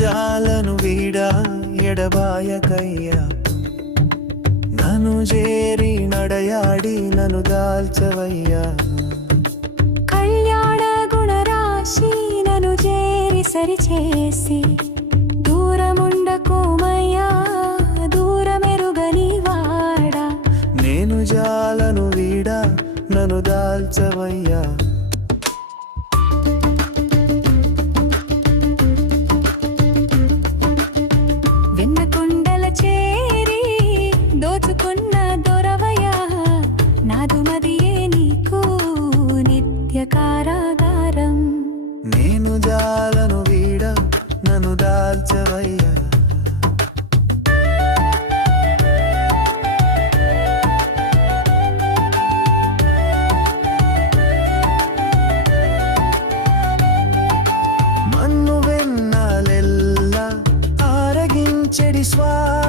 జాలను వీడా ఎడబాయకయ్యా. నన్ను చేరి నడయాడి నన్ను దాల్చవయ్యా. కళ్యాణ గుణరాశి నను చేరి సరిచేసి దూరముండకోమయ్యా దూరమెరుగని వాడా. నేను జాలను వీడా నన్ను దాల్చవయ్యా. soir.